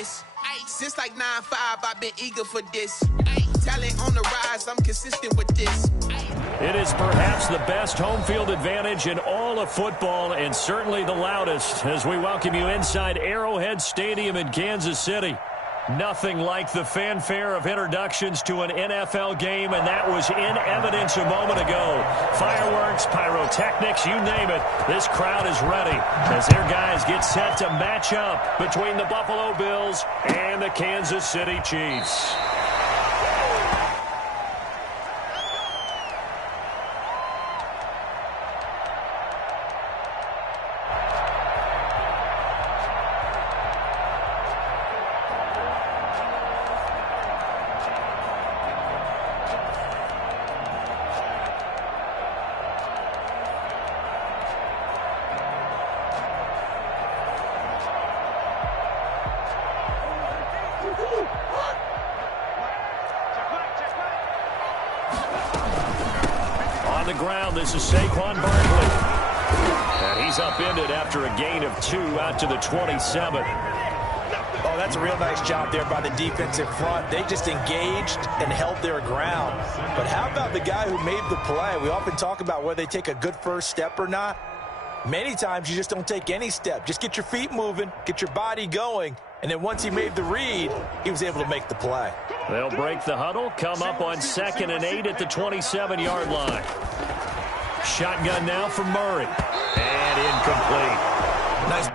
this. Since like 9-5, I've been eager for this. Talent on the rise, I'm consistent with this. It is perhaps the best home field advantage in all of football, and certainly the loudest, as we welcome you inside Arrowhead Stadium in Kansas City. Nothing like the fanfare of introductions to an NFL game, and that was in evidence a moment ago. Fireworks, pyrotechnics, you name it. This crowd is ready as their guys get set to match up between the Buffalo Bills and the Kansas City Chiefs. On the ground, this is Saquon Barkley. And he's upended after a gain of 2 out to the 27. Oh, that's a real nice job there by the defensive front. They just engaged and held their ground. But how about the guy who made the play? We often talk about whether they take a good first step or not. Many times you just don't take any step. Just get your feet moving, get your body going, and then once he made the read, he was able to make the play. They'll break the huddle, come up on 2nd and 8 at the 27-yard line. Shotgun now for Murray. And incomplete. Nice.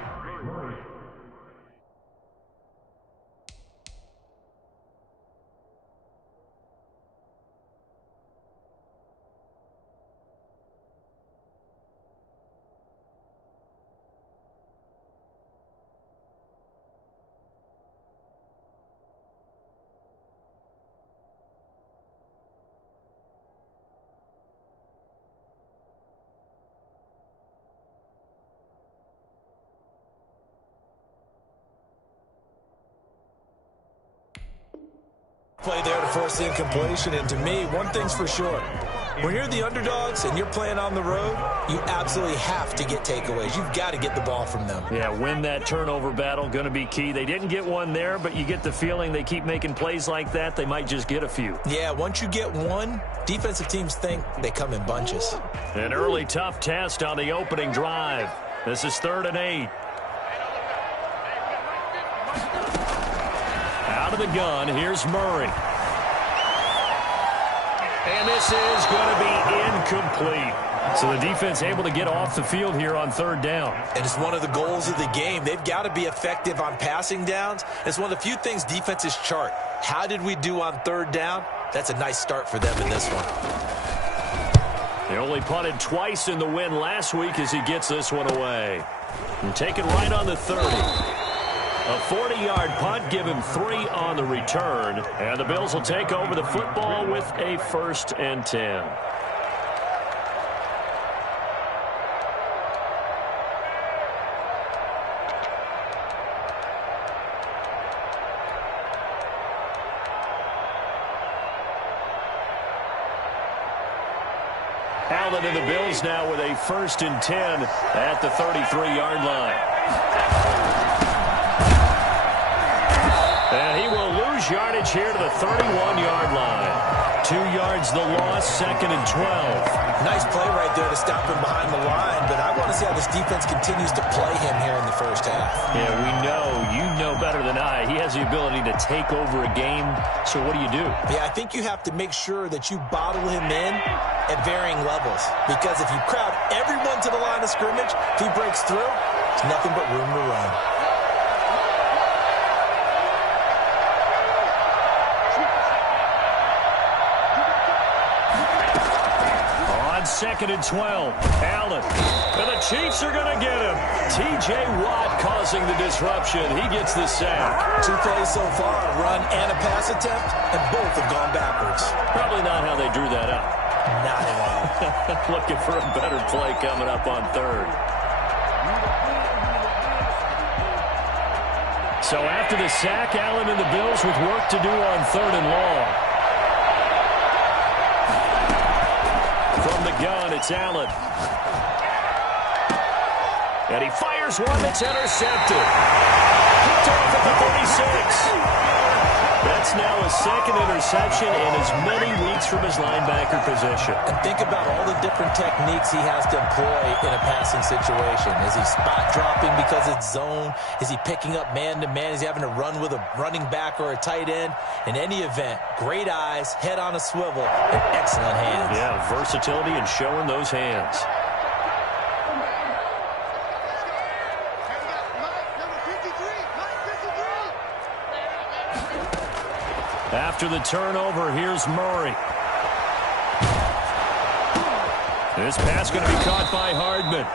Play there to force the incompletion, and to me, one thing's for sure. When you're the underdogs and you're playing on the road, you absolutely have to get takeaways. You've got to get the ball from them. Yeah, win that turnover battle, going to be key. They didn't get one there, but you get the feeling they keep making plays like that, they might just get a few. Yeah, once you get one, defensive teams think they come in bunches. An early tough test on the opening drive. This is 3rd and 8. Out of the gun, here's Murray. And this is going to be incomplete. So the defense able to get off the field here on 3rd down. And it's one of the goals of the game. They've got to be effective on passing downs. It's one of the few things defenses chart. How did we do on 3rd down? That's a nice start for them in this one. They only punted twice in the win last week as he gets this one away. And take it right on the 30. A 40-yard punt, give him 3 on the return. And the Bills will take over the football with a 1st and 10. Allen and the Bills now with a 1st and 10 at the 33-yard line. And he will lose yardage here to the 31-yard line. 2 yards the loss, 2nd and 12. Nice play right there to stop him behind the line, but I want to see how this defense continues to play him here in the first half. Yeah, we know. You know better than I. He has the ability to take over a game, so what do you do? Yeah, I think you have to make sure that you bottle him in at varying levels, because if you crowd everyone to the line of scrimmage, if he breaks through, it's nothing but room to run. 2nd and 12. Allen. And the Chiefs are going to get him. T.J. Watt causing the disruption. He gets the sack. 2 plays so far, a run and a pass attempt, and both have gone backwards. Probably not how they drew that up. Not at all. Looking for a better play coming up on 3rd. So after the sack, Allen and the Bills with work to do on 3rd and long. From the gun, it's Allen. And he fires one that's intercepted. Picked off at the 36. That's now a second interception in as many weeks from his linebacker position. And think about all the different techniques he has to employ in a passing situation. Is he spot dropping because it's zone? Is he picking up man-to-man? Is he having to run with a running back or a tight end? In any event, great eyes, head on a swivel, and excellent hands. Yeah, versatility and showing those hands. After the turnover, here's Murray. This pass going to be caught by Hardman.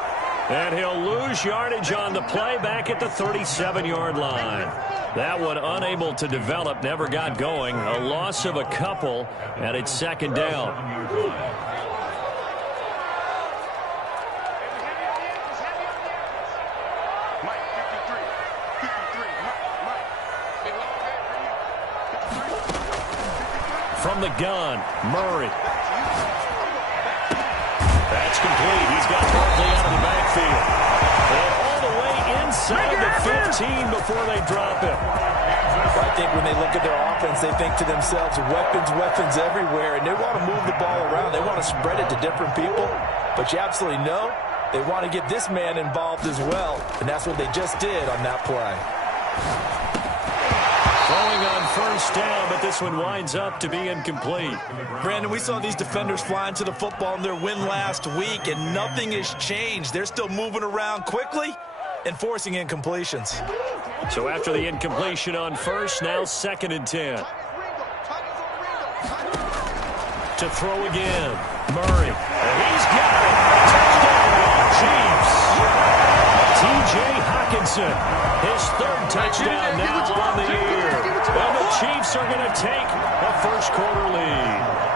And he'll lose yardage on the play back at the 37-yard line. That one unable to develop, never got going. A loss of a couple, and it's second down. From the gun, Murray. That's complete. He's got Barkley out of the backfield. And all the way inside the 15 before they drop him. I think when they look at their offense, they think to themselves, weapons everywhere, and they want to move the ball around. They want to spread it to different people. But you absolutely know they want to get this man involved as well, and that's what they just did on that play. Throwing on first down, but this one winds up to be incomplete. Brandon, we saw these defenders flying to the football in their win last week, and nothing has changed. They're still moving around quickly and forcing incompletions. So after the incompletion on first, now 2nd and 10. To throw again, Murray. And he's got it. Touchdown, Chiefs. T.J. Hockenson, his 3rd touchdown now on the year. And the Chiefs are going to take a first-quarter lead.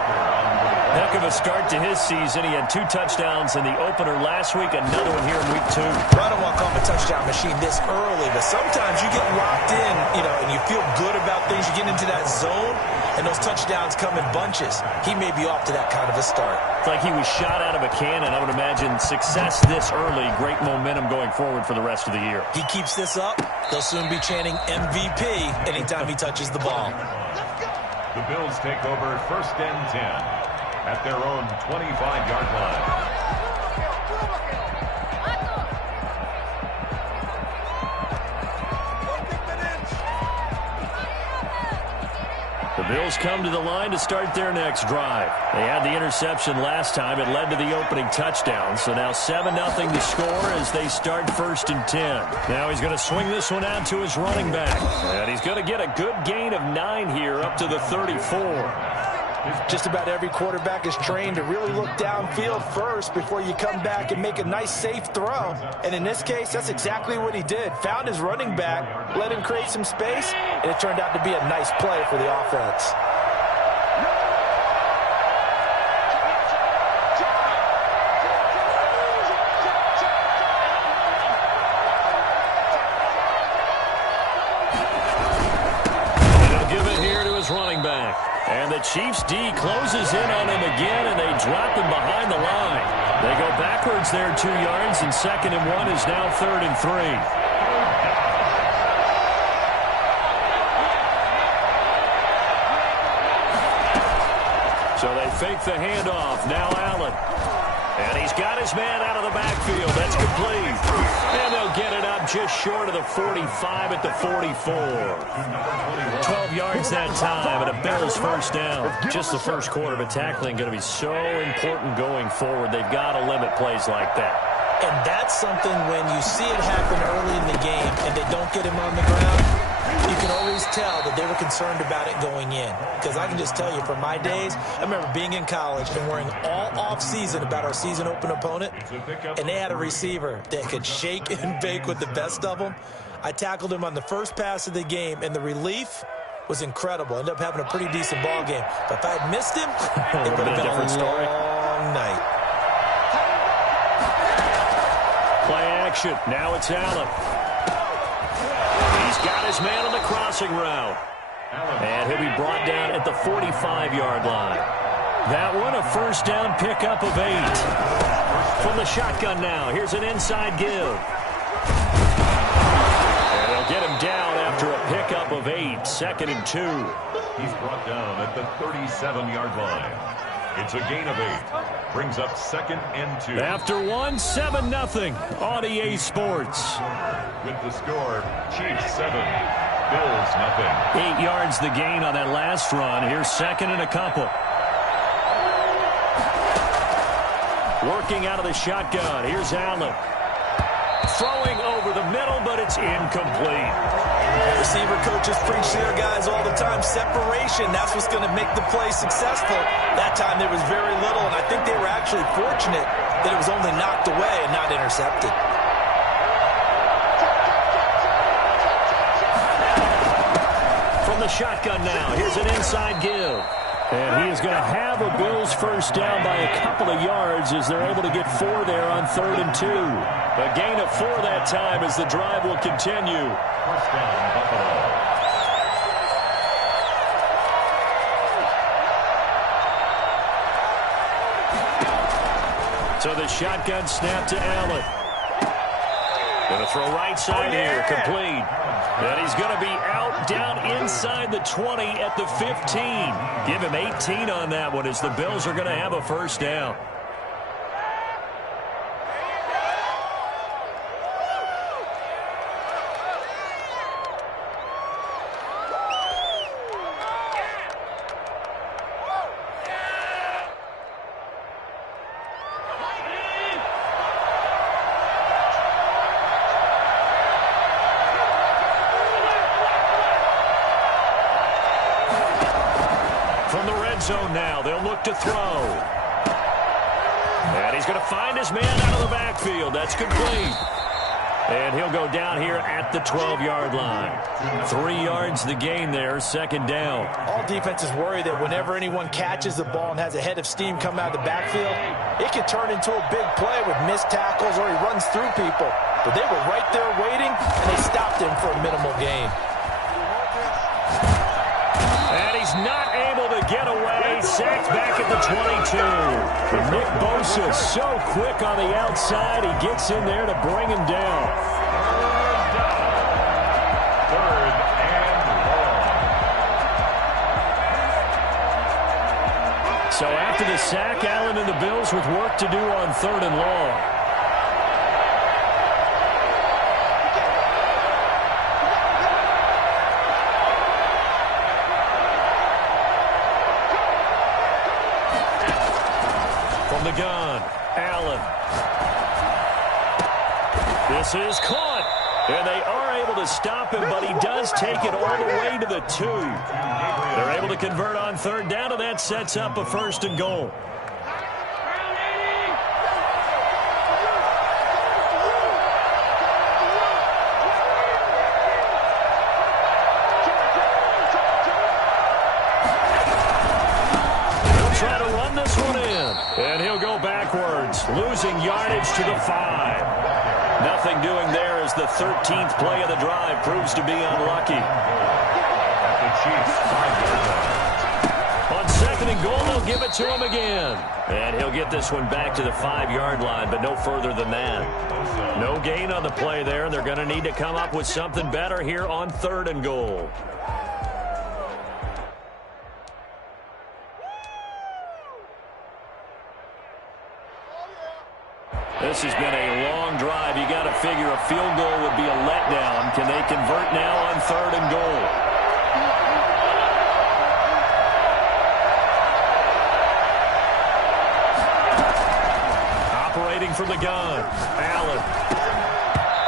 Heck of a start to his season. He had 2 touchdowns in the opener last week, another one here in week 2. I don't want to call him a touchdown machine this early, but sometimes you get locked in, and you feel good about things. You get into that zone, and those touchdowns come in bunches. He may be off to that kind of a start. It's like he was shot out of a cannon. I would imagine success this early, great momentum going forward for the rest of the year. He keeps this up, they'll soon be chanting MVP anytime he touches the ball. The Bills take over 1st and 10 at their own 25-yard line. The Bills come to the line to start their next drive. They had the interception last time. It led to the opening touchdown. So now 7-0 to score as they start 1st and 10. Now he's going to swing this one out to his running back. And he's going to get a good gain of 9 here up to the 34. Just about every quarterback is trained to really look downfield first before you come back and make a nice, safe throw. And in this case, that's exactly what he did. Found his running back, let him create some space, and it turned out to be a nice play for the offense. And the Chiefs D closes in on him again, and they drop him behind the line. They go backwards there 2 yards, and 2nd and 1 is now 3rd and 3. So they fake the handoff. Now Allen. And he's got his man out of the backfield. That's complete. And they'll get it up just short of the 45 at the 44. 12 yards that time, and a Bills first down. Just the first quarter, but tackling going to be so important going forward. They've got to limit plays like that. And that's something when you see it happen early in the game and they don't get him on the ground, you can always tell that they were concerned about it going in. Because I can just tell you, from my days, I remember being in college and worrying all off-season about our season open opponent, and they had a receiver that could shake and bake with the best of them. I tackled him on the first pass of the game, and the relief was incredible. Ended up having a pretty decent ball game. But if I had missed him, it would have been a long night. Play action. Now it's Allen. He's got his man on the crossing route. And he'll be brought down at the 45-yard line. That one, a first down pickup of 8. From the shotgun now, here's an inside give. And they'll They'll get him down after a pickup of 8, 2nd and 2. He's brought down at the 37-yard line. It's a gain of 8. Brings up 2nd and 2. After 1, 7-0 on EA Sports. With the score, Chiefs 7, Bills 0. 8 yards the gain on that last run. Here's 2nd and a couple. Working out of the shotgun. Here's Allen. Throwing over the middle, but it's incomplete. Receiver coaches preach to their guys all the time. Separation, that's what's going to make the play successful. That time there was very little, and I think they were actually fortunate that it was only knocked away and not intercepted. From the shotgun now, here's an inside give. And he is going to have a Bills first down by a couple of yards as they're able to get 4 there on 3rd and 2. A gain of 4 that time as the drive will continue. First down, Buffalo. So the shotgun snap to Allen. Going to throw right side here, complete. And he's going to be out down inside the 20 at the 15. Give him 18 on that one as the Bills are going to have a first down. From the red zone now, they'll look to throw. And he's going to find his man out of the backfield. That's complete. And he'll go down here at the 12-yard line. 3 yards the gain there, 2nd down. All defenses worry that whenever anyone catches the ball and has a head of steam come out of the backfield, it can turn into a big play with missed tackles or he runs through people. But they were right there waiting, and they stopped him for a minimal gain. And he's not able to get away. Sacked back at the 22. But Nick Bosa so quick on the outside. He gets in there to bring him down. Third and long. So after the sack, Allen and the Bills with work to do on 3rd and long. The gun, Allen. This is caught, and they are able to stop him, but he does take it all the way to the 2. They're able to convert on 3rd down, and that sets up a 1st and goal. Try to run this one in, and he'll go backwards, losing yardage to the 5. Nothing doing there as the 13th play of the drive proves to be unlucky. At the Chiefs' 5-yard line. On 2nd and goal, they'll give it to him again. And he'll get this one back to the 5-yard line, but no further than that. No gain on the play there, and they're going to need to come up with something better here on 3rd and goal. This has been a long drive. You got to figure a field goal would be a letdown. Can they convert now on 3rd and goal? Operating from the gun, Allen.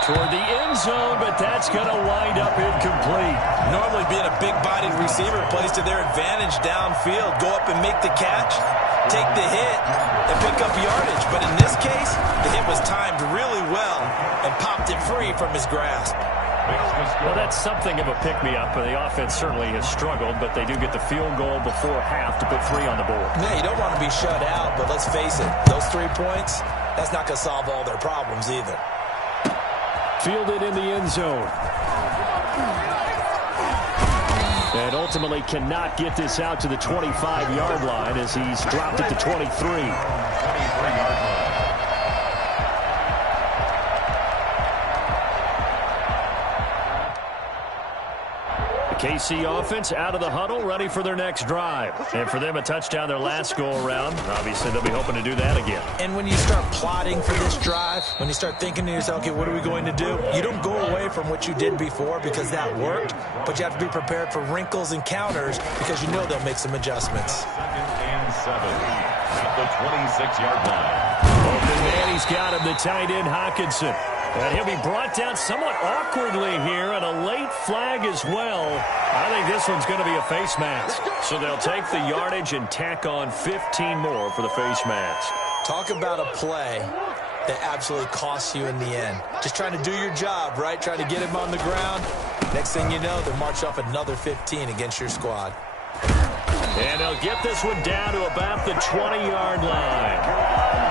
Toward the end zone, but that's going to wind up incomplete. Normally being a big-bodied receiver plays to their advantage downfield. Go up and make the catch, take the hit, and pick up yardage. But in this case, the hit was timed really well and popped it free from his grasp. Well, that's something of a pick-me-up. The offense certainly has struggled, but they do get the field goal before half to put 3 on the board. Yeah, you don't want to be shut out, but let's face it, those 3 points, that's not going to solve all their problems either. Fielded in the end zone. And ultimately cannot get this out to the 25-yard line as he's dropped it to 23. 23-yard line. KC offense out of the huddle, ready for their next drive. And for them, a touchdown their last go-around. Obviously, they'll be hoping to do that again. And when you start plotting for this drive, when you start thinking to yourself, okay, what are we going to do? You don't go away from what you did before because that worked, but you have to be prepared for wrinkles and counters because you know they'll make some adjustments. 2nd and 7 at the 26-yard line. Open man, he's got him, the tight end, Hawkinson. And he'll be brought down somewhat awkwardly here, and a late flag as well. I think this one's going to be a face mask. So they'll take the yardage and tack on 15 more for the face mask. Talk about a play that absolutely costs you in the end. Just trying to do your job, right? Trying to get him on the ground. Next thing you know, they'll march off another 15 against your squad. And they'll get this one down to about the 20-yard line.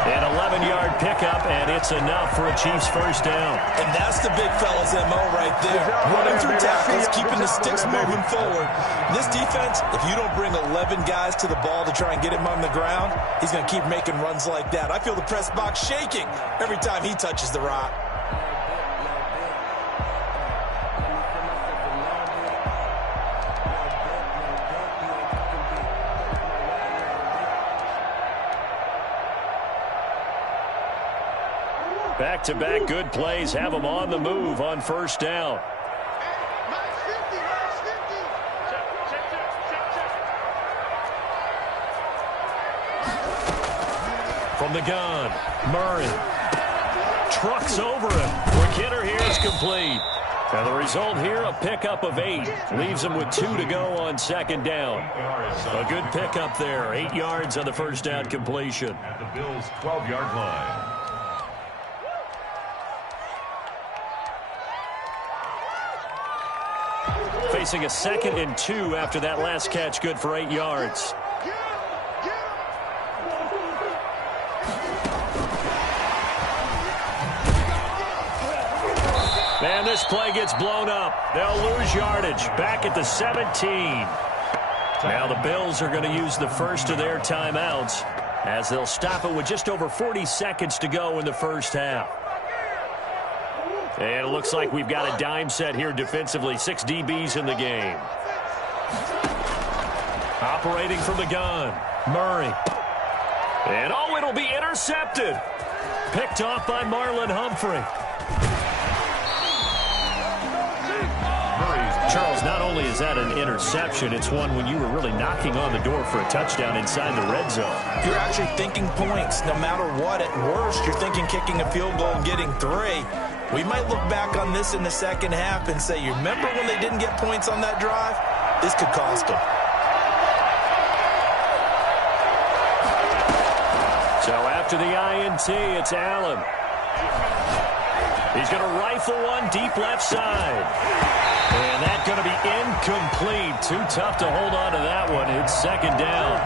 An 11-yard pickup, and it's enough for a Chiefs first down. And that's the big fella's MO right there. Running through tackles, keeping the sticks moving forward. This defense, if you don't bring 11 guys to the ball to try and get him on the ground, he's going to keep making runs like that. I feel the press box shaking every time he touches the rock. Back-to-back good plays have them on the move on first down. From the gun, Murray trucks over him. McKinnon here is complete. And the result here, a pickup of 8. Leaves him with 2 to go on second down. A good pickup there. 8 yards on the first down completion. At the Bills' 12-yard line. Facing a 2nd and 2 after that last catch, good for 8 yards. And this play gets blown up. They'll lose yardage. Back at the 17. Now the Bills are going to use the first of their timeouts as they'll stop it with just over 40 seconds to go in the first half. And it looks like we've got a dime set here defensively. 6 DBs in the game. Operating from the gun, Murray. And oh, it'll be intercepted. Picked off by Marlon Humphrey. Charles, not only is that an interception, it's one when you were really knocking on the door for a touchdown inside the red zone. You're actually thinking points. No matter what, at worst, you're thinking kicking a field goal and getting 3. We might look back on this in the second half and say, you remember when they didn't get points on that drive? This could cost them. So after the INT, it's Allen. He's going to rifle one deep left side. And that's going to be incomplete. Too tough to hold on to that one. It's second down.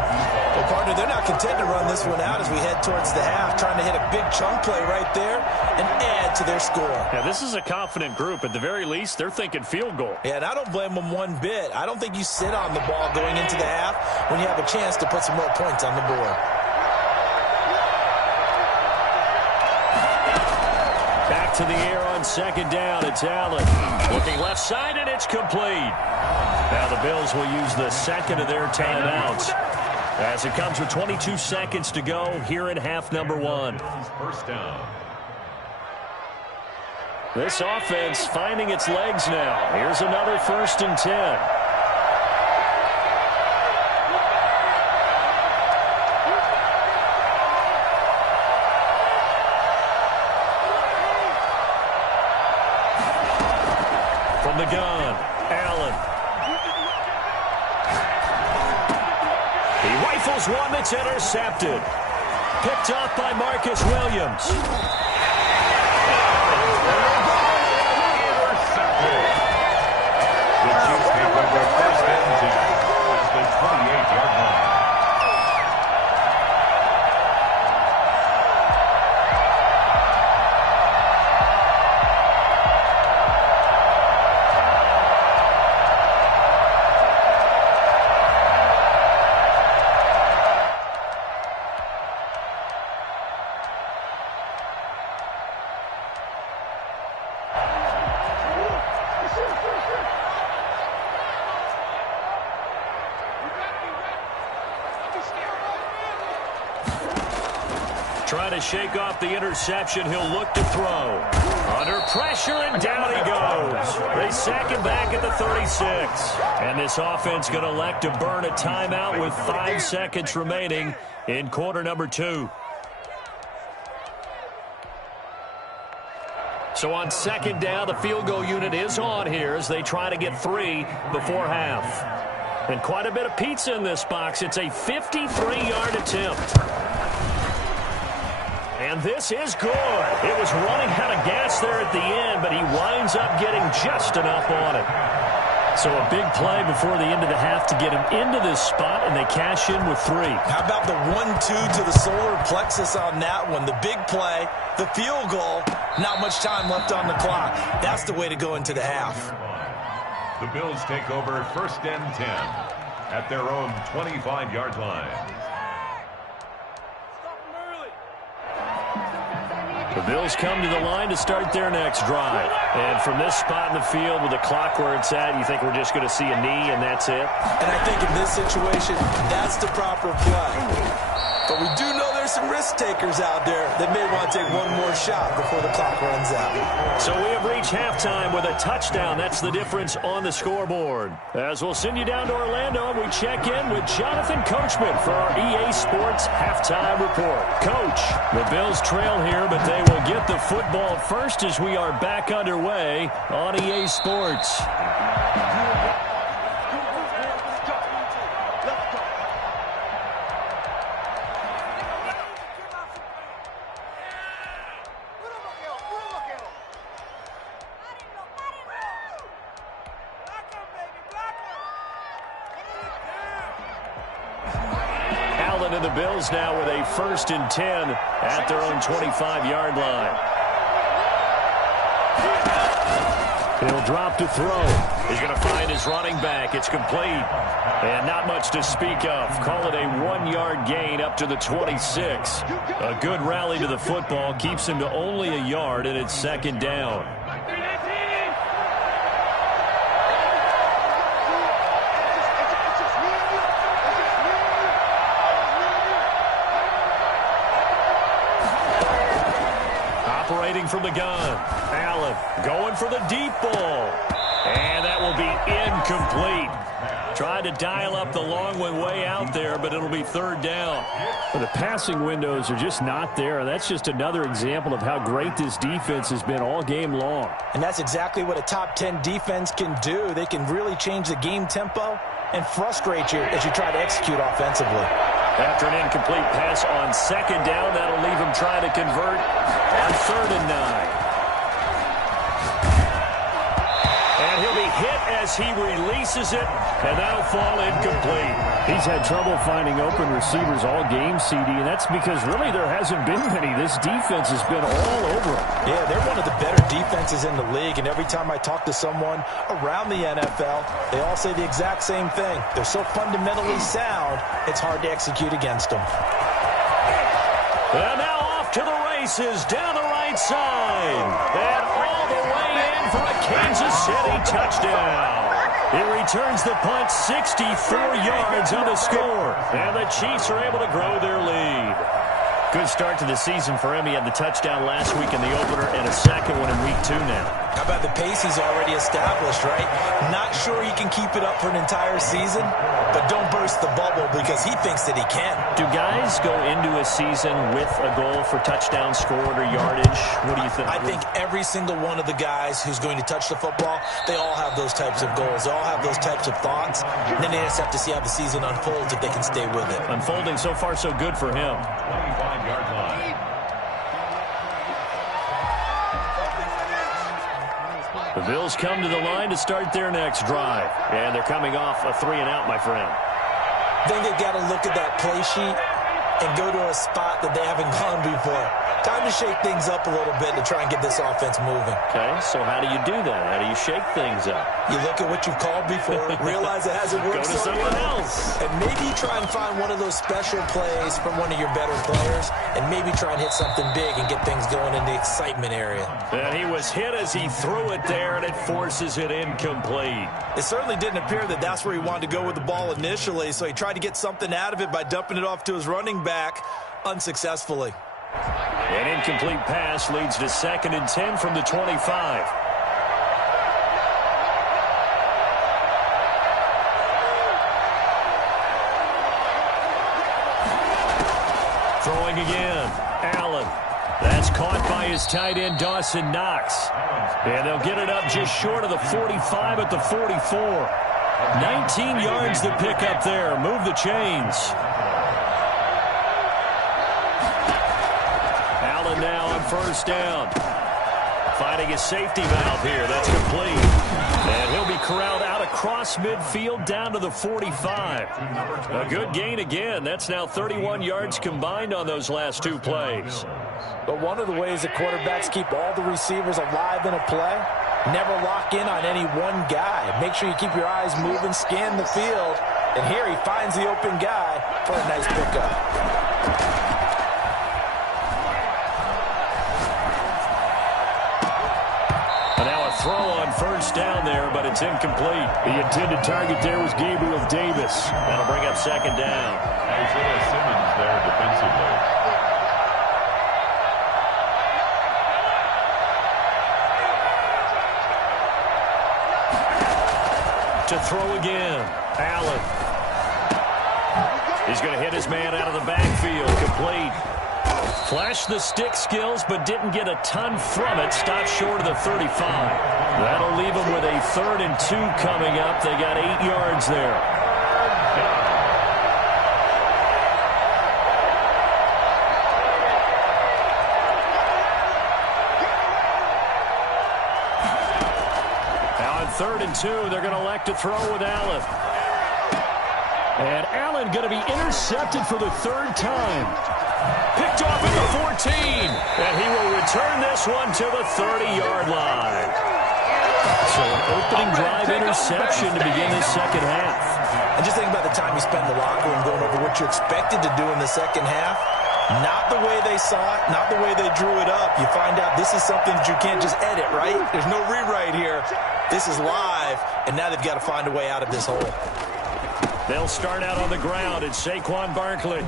Well, partner, they're not content to run this one out as we head towards the half, trying to hit a big chunk play right there and add to their score. Yeah, this is a confident group. At the very least, they're thinking field goal. Yeah, and I don't blame them one bit. I don't think you sit on the ball going into the half when you have a chance to put some more points on the board. Back to the air on second down. It's Allen. Looking left side, and it's complete. Now the Bills will use the second of their timeouts as it comes with 22 seconds to go here in half number 1. First down. This offense finding its legs now. Here's another 1st and 10. From the gun, Allen. He rifles one that's intercepted. Picked off by Marcus Williams. The Chiefs take over 1st and 10 at the 28-yard line. to shake off the interception. He'll look to throw. Under pressure, and down he goes. They sack him back at the 36. And this offense going to elect to burn a timeout with 5 seconds remaining in quarter number 2. So on second down, the field goal unit is on here as they try to get 3 before half. And quite a bit of pizza in this box. It's a 53-yard attempt. And this is good. It was running out of gas there at the end, but he winds up getting just enough on it. So a big play before the end of the half to get him into this spot, and they cash in with 3. How about the 1-2 to the solar plexus on that one? The big play, the field goal, not much time left on the clock. That's the way to go into the half. The Bills take over first and 10 at their own 25-yard line. The Bills come to the line to start their next drive. And from this spot in the field with the clock where it's at, you think we're just going to see a knee and that's it? And I think in this situation, that's the proper play. But we do know there's some risk takers out there that may want to take one more shot before the clock runs out. So we have reached halftime with a touchdown. That's the difference on the scoreboard. As we'll send you down to Orlando, and we check in with Jonathan Coachman for our EA Sports Halftime Report. Coach, the Bills trail here, but they will get the football first as we are back underway on EA Sports. And the Bills now with a 1st and 10 at their own 25-yard line. He'll drop to throw. He's going to find his running back. It's complete. And not much to speak of. Call it a 1-yard gain up to the 26. A good rally to the football keeps him to only a yard, and it's 2nd down. From the gun. Allen going for the deep ball. And that will be incomplete. Tried to dial up the long one way out there, but it'll be 3rd down. Well, the passing windows are just not there. That's just another example of how great this defense has been all game long. And that's exactly what a top 10 defense can do. They can really change the game tempo and frustrate you as you try to execute offensively. After an incomplete pass on 2nd down, that'll leave him trying to convert on 3rd and 9. And he'll be hit as he releases it, and that'll fall incomplete. He's had trouble finding open receivers all game, CD, and that's because really there hasn't been many. This defense has been all over him. Yeah, they're one of the better defenses in the league, and every time I talk to someone around the NFL, they all say the exact same thing. They're so fundamentally sound, it's hard to execute against them. And now off to the races down the right side. And all the way in for a Kansas City touchdown. He returns the punt 64 yards on the score. And the Chiefs are able to grow their lead. Good start to the season for him. He had the touchdown last week in the opener and a second one in week 2 now. How about the pace he's already established, right? Not sure he can keep it up for an entire season, but don't burst the bubble because he thinks that he can. Do guys go into a season with a goal for touchdown scored or yardage? What do you think? I think every single one of the guys who's going to touch the football, they all have those types of goals. They all have those types of thoughts. And then they just have to see how the season unfolds if they can stay with it. Unfolding so far so good for him. 25-yard line. The Bills come to the line to start their next drive. And they're coming off a 3-and-out, my friend. I think they've got to look at that play sheet and go to a spot that they haven't gone before. Time to shake things up a little bit to try and get this offense moving. Okay, so how do you do that? How do you shake things up? You look at what you've called before, realize it hasn't worked Go to someone else. And maybe try and find one of those special plays from one of your better players and maybe try and hit something big and get things going in the excitement area. And he was hit as he threw it there, and it forces it incomplete. It certainly didn't appear that that's where he wanted to go with the ball initially, so he tried to get something out of it by dumping it off to his running back unsuccessfully. An incomplete pass leads to 2nd and 10 from the 25. Throwing again. Allen. That's caught by his tight end, Dawson Knox. And they'll get it up just short of the 45 at the 44. 19 yards to pick up there. Move the chains. Allen now on 1st down. Finding a safety valve here. That's complete. And he'll be corralled out across midfield down to the 45. A good gain again. That's now 31 yards combined on those last 2 plays. But one of the ways that quarterbacks keep all the receivers alive in a play, never lock in on any one guy. Make sure you keep your eyes moving, scan the field. And here he finds the open guy for a nice pickup. Throw on 1st down there, but it's incomplete. The intended target there was Gabriel Davis. That'll bring up 2nd down. Isaiah Simmons there defensively. To throw again. Allen. He's going to hit his man out of the backfield. Complete. Flashed the stick skills, but didn't get a ton from it. Stopped short of the 35. That'll leave them with a 3rd and 2 coming up. They got 8 yards there. Now on 3rd and 2, they're going to elect to throw with Allen. And Allen going to be intercepted for the 3rd time. Picked off at the 14, and he will return this one to the 30-yard line. So an opening drive interception to begin this 2nd half. And just think about the time you spent in the locker room going over what you expected to do in the 2nd half. Not the way they saw it, not the way they drew it up. You find out this is something that you can't just edit, right? There's no rewrite here. This is live, and now they've got to find a way out of this hole. They'll start out on the ground. It's Saquon Barkley.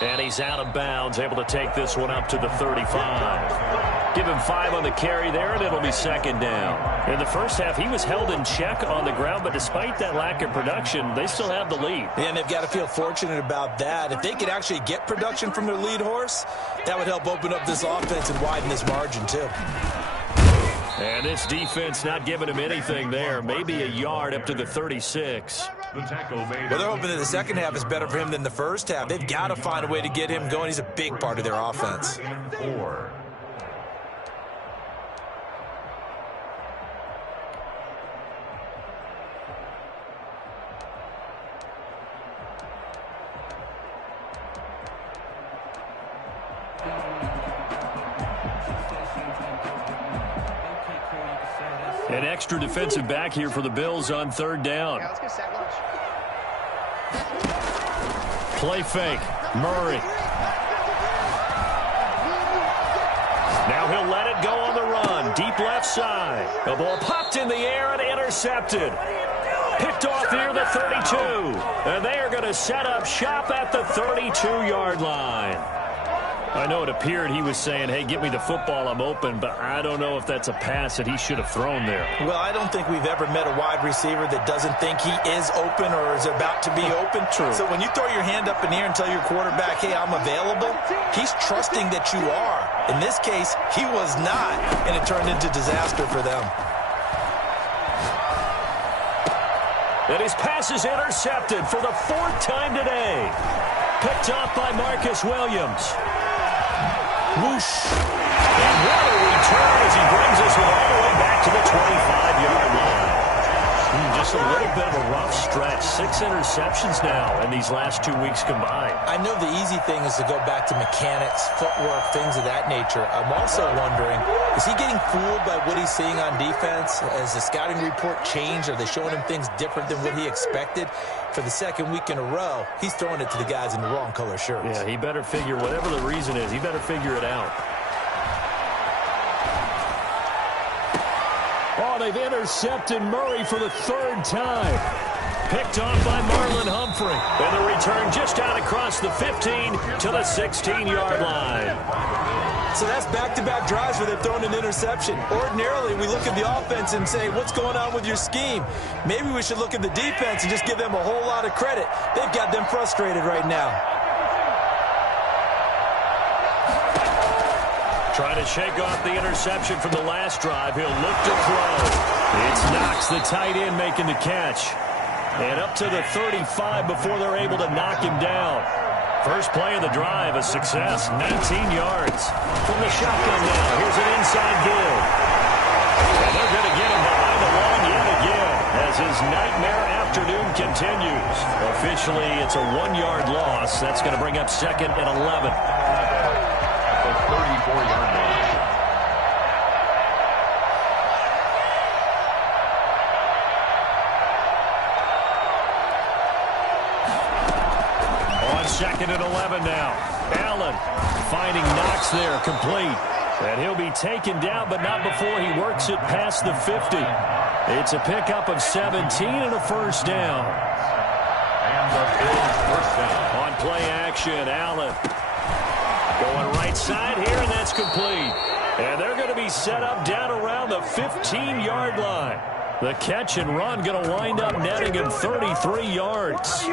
And he's out of bounds, able to take this one up to the 35. Give him 5 on the carry there, and it'll be 2nd down. In the first half, he was held in check on the ground, but despite that lack of production, they still have the lead. And they've got to feel fortunate about that. If they could actually get production from their lead horse, that would help open up this offense and widen this margin, too. And this defense not giving him anything there. Maybe a yard up to the 36. The tackle made. Well, they're hoping that the 2nd half is better for him than the 1st half. They've got to find a way to get him going. He's a big part of their offense. 4. An extra defensive back here for the Bills on 3rd down. Yeah, let's get sack lunch. Play fake. Murray. Now he'll let it go on the run. Deep left side. The ball popped in the air and intercepted. Picked off near the 32. And they are going to set up shop at the 32-yard line. I know it appeared he was saying, hey, give me the football, I'm open, but I don't know if that's a pass that he should have thrown there. Well, I don't think we've ever met a wide receiver that doesn't think he is open or is about to be open. True. So when you throw your hand up in the air and tell your quarterback, hey, I'm available, he's trusting that you are. In this case, he was not, and it turned into disaster for them. And his pass is intercepted for the 4th time today. Picked off by Marcus Williams. Whoosh. And what a return as he brings us all the way back to the 25-yard line. Just a little bit of a rough stretch. 6 interceptions now in these last 2 weeks combined. I know the easy thing is to go back to mechanics, footwork, things of that nature. I'm also wondering, is he getting fooled by what he's seeing on defense? Has the scouting report changed? Are they showing him things different than what he expected? For the 2nd week in a row, he's throwing it to the guys in the wrong color shirts. Yeah, he better figure, whatever the reason is, he better figure it out. Oh, they've intercepted Murray for the 3rd time. picked off by Marlon Humphrey. And the return just out across the 15 to the 16-yard line. So that's back-to-back drives where they've thrown an interception. Ordinarily, we look at the offense and say, what's going on with your scheme? Maybe we should look at the defense and just give them a whole lot of credit. They've got them frustrated right now. Trying to shake off the interception from the last drive. He'll look to throw. It's Knox, the tight end, making the catch. And up to the 35 before they're able to knock him down. First play of the drive, a success, 19 yards. From the shotgun now, here's an inside give. And they're going to get him behind the line yet again as his nightmare afternoon continues. Officially, it's a 1-yard loss. That's going to bring up 2nd and 11. At the 34-yard line. On 2nd and 11 now. Allen finding Knox there, complete. And he'll be taken down, but not before he works it past the 50. It's a pickup of 17 and a first down. And the Bills first down. On play action, Allen going right side here, and that's complete. And they're going to be set up down around the 15-yard line. The catch and run going to wind up netting him 33 yards.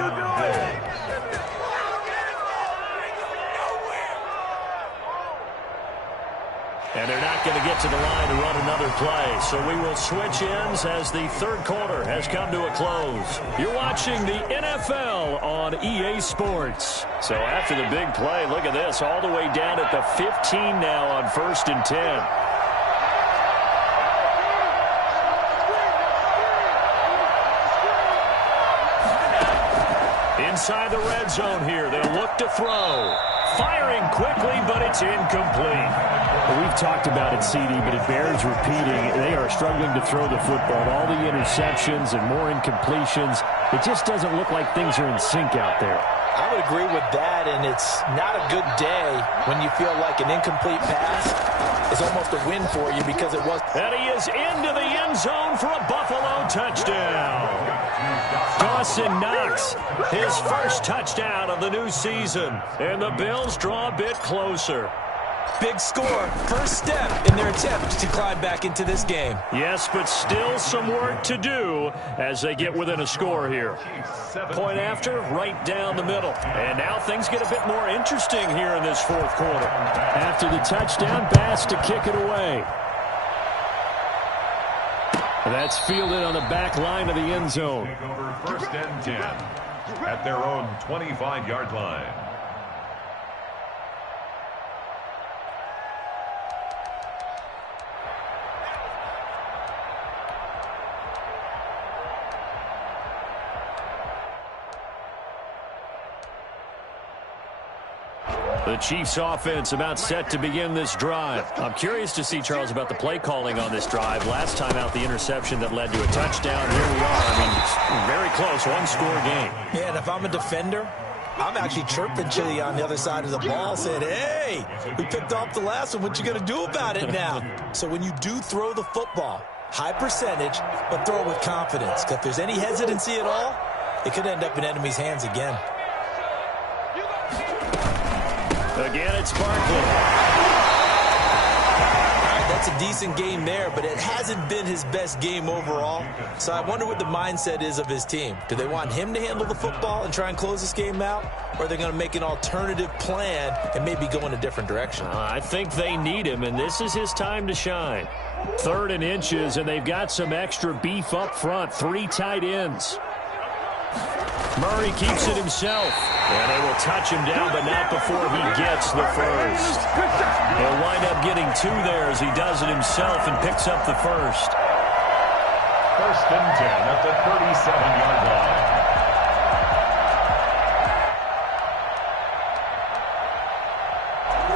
And they're not going to get to the line to run another play. So we will switch ends as the third quarter has come to a close. You're watching the NFL on EA Sports. So after the big play, look at this, all the way down at the 15 now on 1st and 10. Inside the red zone here, they'll look to throw. Firing quickly, but it's incomplete. Well, we've talked about it, CD, but it bears repeating. They are struggling to throw the football. All the interceptions and more incompletions. It just doesn't look like things are in sync out there. I would agree with that, and it's not a good day when you feel like an incomplete pass is almost a win for you because it was. And he is into the end zone for a Buffalo touchdown. Dawson Knox, his first touchdown of the new season. And the Bills draw a bit closer. Big score, first step in their attempt to climb back into this game. Yes, but still some work to do as they get within a score here. Point after, right down the middle. And now things get a bit more interesting here in this fourth quarter. After the touchdown, Bass to kick it away. That's fielded on the back line of the end zone. Take over 1st and 10 at their own 25-yard line. The Chiefs offense about set to begin this drive. I'm curious to see, Charles, about the play calling on this drive. Last time out, the interception that led to a touchdown. Here we are. I mean, it's very close, one-score game. Yeah, and if I'm a defender, I'm actually chirping Chili on the other side of the ball, saying, hey, we picked off the last one. What you going to do about it now? So when you do throw the football, high percentage, but throw it with confidence. Because if there's any hesitancy at all, it could end up in enemy's hands again. Again, it's Barkley. All right, that's a decent game there, but it hasn't been his best game overall. So I wonder what the mindset is of his team. Do they want him to handle the football and try and close this game out? Or are they going to make an alternative plan and maybe go in a different direction? I think they need him, and this is his time to shine. 3rd and inches, and they've got some extra beef up front. 3 tight ends. Murray keeps it himself. And they will touch him down, but not before he gets the first. He'll wind up getting 2 there as he does it himself and picks up the first. 1st and 10 at the 37-yard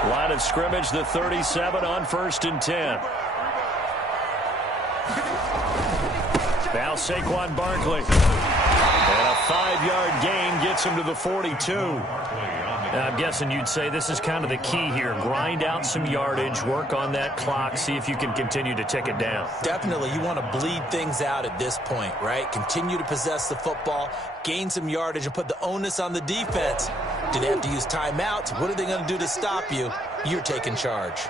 line. Line of scrimmage, the 37 on 1st and 10. Now Saquon Barkley. And a 5-yard gain gets him to the 42. I'm guessing you'd say this is kind of the key here. Grind out some yardage, work on that clock, see if you can continue to tick it down. Definitely, you want to bleed things out at this point, right? Continue to possess the football, gain some yardage, and put the onus on the defense. Do they have to use timeouts? What are they going to do to stop you? You're taking charge.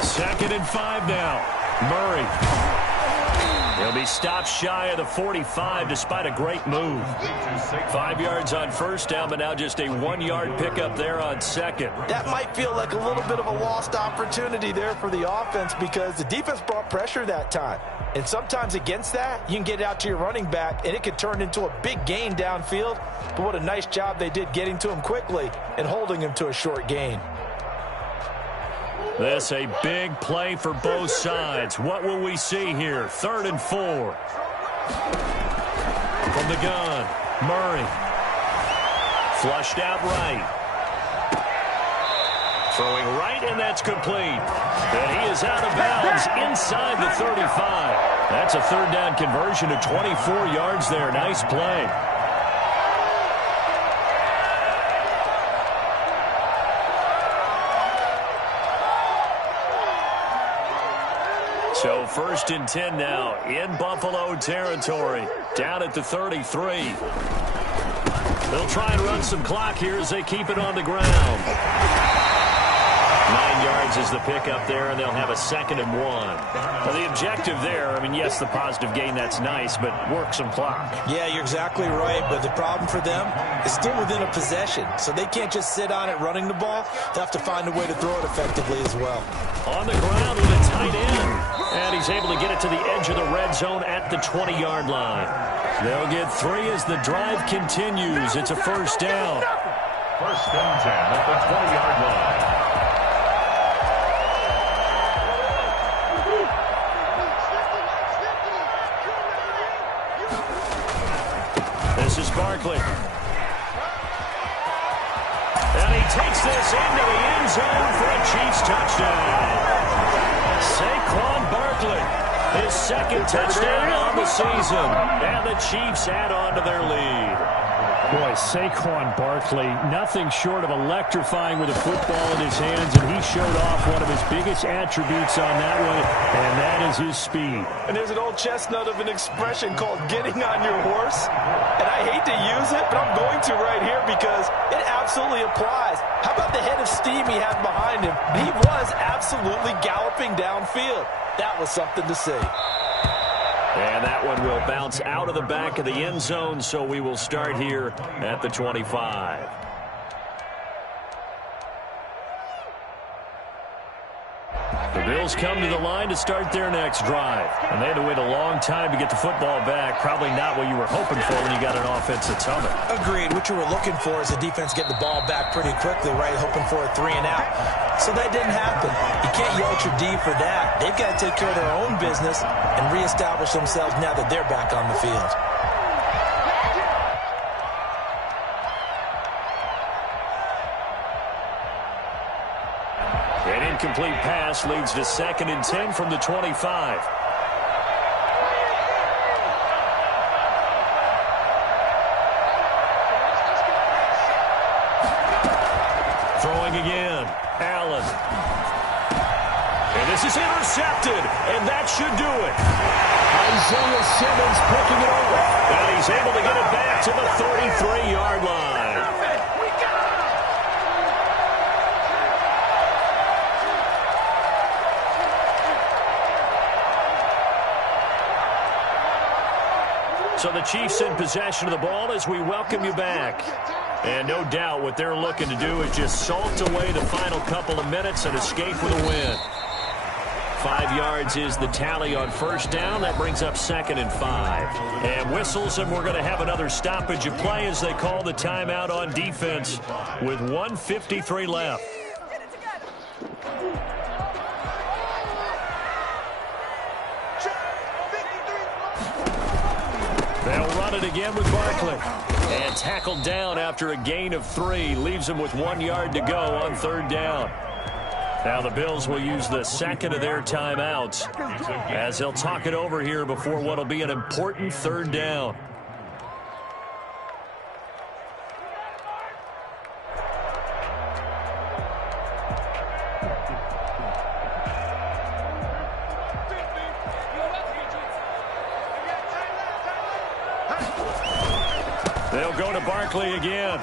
2nd and 5 now. Murray. He'll be stopped shy of the 45 despite a great move. 5 yards on first down, but now just a 1-yard pickup there on second. That might feel like a little bit of a lost opportunity there for the offense because the defense brought pressure that time. And sometimes against that, you can get it out to your running back, and it could turn into a big gain downfield. But what a nice job they did getting to him quickly and holding him to a short gain. This a big play for both sides. What will we see here? 3rd and 4. From the gun, Murray. Flushed out right. Throwing right, and that's complete. And he is out of bounds inside the 35. That's a 3rd down conversion to 24 yards there. Nice play. So 1st and 10 now in Buffalo territory. Down at the 33. They'll try and run some clock here as they keep it on the ground. 9 yards is the pickup there, and they'll have a 2nd and 1. Well, the objective there, I mean, yes, the positive gain, that's nice, but work some clock. Yeah, you're exactly right, but the problem for them is still within a possession, so they can't just sit on it running the ball. They'll have to find a way to throw it effectively as well. On the ground with a tight end, and he's able to get it to the edge of the red zone at the 20-yard line. They'll get 3 as the drive continues. It's a 1st down. 1st and 10 at the 20-yard line. This is Barkley. And he takes this into the end zone for a Chiefs touchdown. Saquon Barkley, his 2nd touchdown on the season. And the Chiefs add on to their lead. Boy, Saquon Barkley, nothing short of electrifying with a football in his hands, and he showed off one of his biggest attributes on that one, and that is his speed. And there's an old chestnut of an expression called getting on your horse, and I hate to use it, but I'm going to right here because it absolutely applies. How about the head of steam he had behind him? He was absolutely galloping downfield. That was something to see. And that one will bounce out of the back of the end zone, so we will start here at the 25. The Bills come to the line to start their next drive. And they had to wait a long time to get the football back. Probably not what you were hoping for when you got an offense that's humming. Agreed. What you were looking for is the defense get the ball back pretty quickly, right? Hoping for a 3 and out. So that didn't happen. You can't yell at your D for that. They've got to take care of their own business and reestablish themselves now that they're back on the field. An incomplete pass leads to 2nd and 10 from the 25. Throwing again. Allen. And this is intercepted, and that should do it. Isaiah Simmons picking it off. And he's able to get it back to the 33-yard line. So the Chiefs in possession of the ball as we welcome you back. And no doubt what they're looking to do is just salt away the final couple of minutes and escape with a win. 5 yards is the tally on 1st down. That brings up 2nd and 5. And whistles, and we're going to have another stoppage of play as they call the timeout on defense with 1:53 left. They'll run it again with Barkley. And tackled down after a gain of 3. Leaves him with 1 yard to go on 3rd down. Now the Bills will use the second of their timeouts as they'll talk it over here before what will be an important third down. They'll go to Barkley again.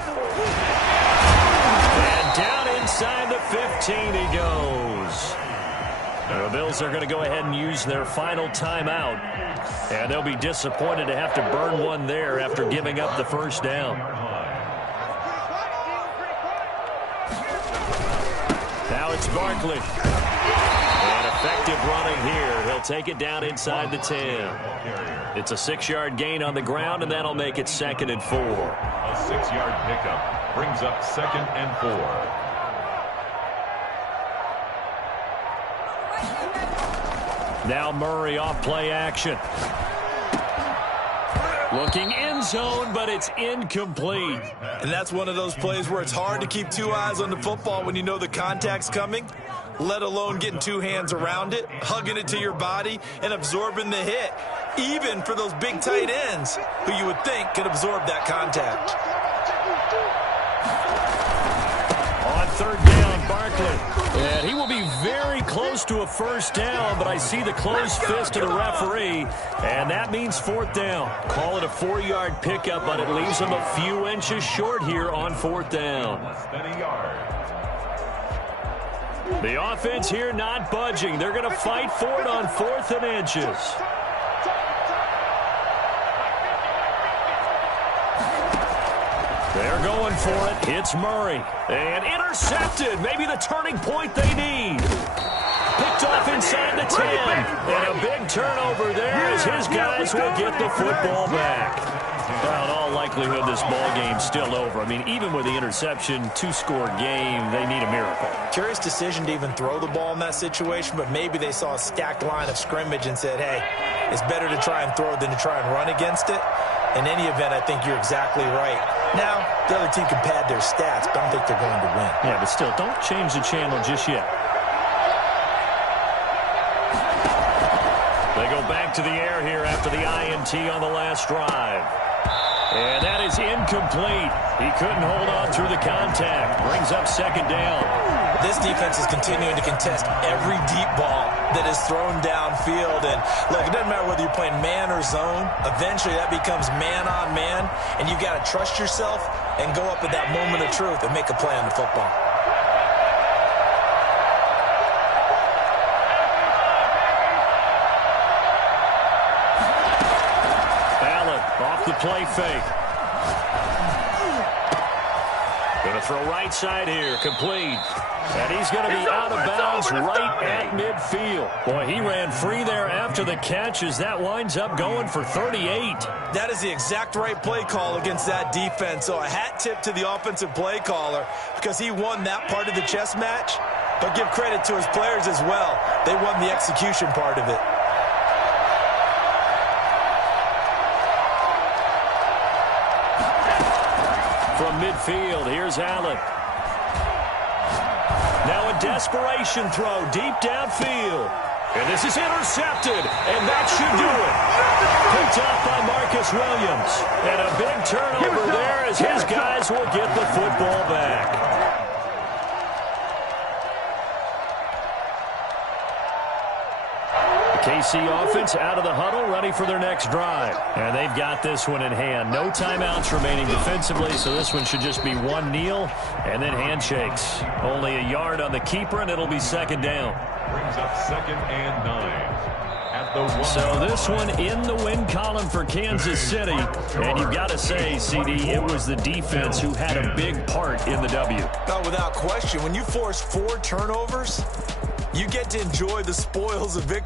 And down inside the 15 he goes. The Bills are going to go ahead and use their final timeout. And they'll be disappointed to have to burn one there after giving up the first down. Now it's Barkley. And effective running here. He'll take it down inside the 10. It's a 6-yard gain on the ground, and that'll make it 2nd and 4. A 6-yard pickup brings up 2nd and 4. Now Murray off play action. Looking end zone, but it's incomplete. And that's one of those plays where it's hard to keep two eyes on the football when you know the contact's coming, let alone getting two hands around it, hugging it to your body, and absorbing the hit, even for those big tight ends who you would think could absorb that contact. On third down, Barkley. And he will be very close to a first down, but I see the closed fist of the referee, and that means 4th down. Call it a 4-yard pickup, but it leaves him a few inches short here on 4th down. Less than a yard. The offense here not budging. They're going to fight for it on 4th and inches. They're going for it. It's Murray. And intercepted. Maybe the turning point they need. Picked off inside the 10. And a big turnover there as his guys will get the football back. Well, in all likelihood, this ball game's still over. I mean, even with the interception, 2-score game, they need a miracle. Curious decision to even throw the ball in that situation, but maybe they saw a stacked line of scrimmage and said, hey, it's better to try and throw than to try and run against it. In any event, I think you're exactly right. Now, the other team can pad their stats, but I don't think they're going to win. Yeah, but still, don't change the channel just yet. They go back to the air here after the INT on the last drive. And that is incomplete. He couldn't hold on through the contact. Brings up 2nd down. This defense is continuing to contest every deep ball that is thrown downfield. And, look, it doesn't matter whether you're playing man or zone. Eventually, that becomes man-on-man. And you've got to trust yourself and go up at that moment of truth and make a play on the football. Off the play fake. Going to throw right side here. Complete. And he's going to be out of bounds right at midfield. Boy, he ran free there after the catch as that winds up going for 38. That is the exact right play call against that defense. So a hat tip to the offensive play caller because he won that part of the chess match. But give credit to his players as well. They won the execution part of it. From midfield, here's Allen. Now a desperation throw deep downfield. And this is intercepted, and that should do it. Picked off by Marcus Williams. And a big turnover there as his guys will get the football back. KC offense out of the huddle, ready for their next drive. And they've got this one in hand. No timeouts remaining defensively, so this one should just be one kneel and then handshakes. Only a yard on the keeper, and it'll be 2nd down. Brings up 2nd and 9. At the 1. So this one in the win column for Kansas City. And you've got to say, CD, it was the defense who had a big part in the W. No, without question. When you force 4 turnovers, you get to enjoy the spoils of victory.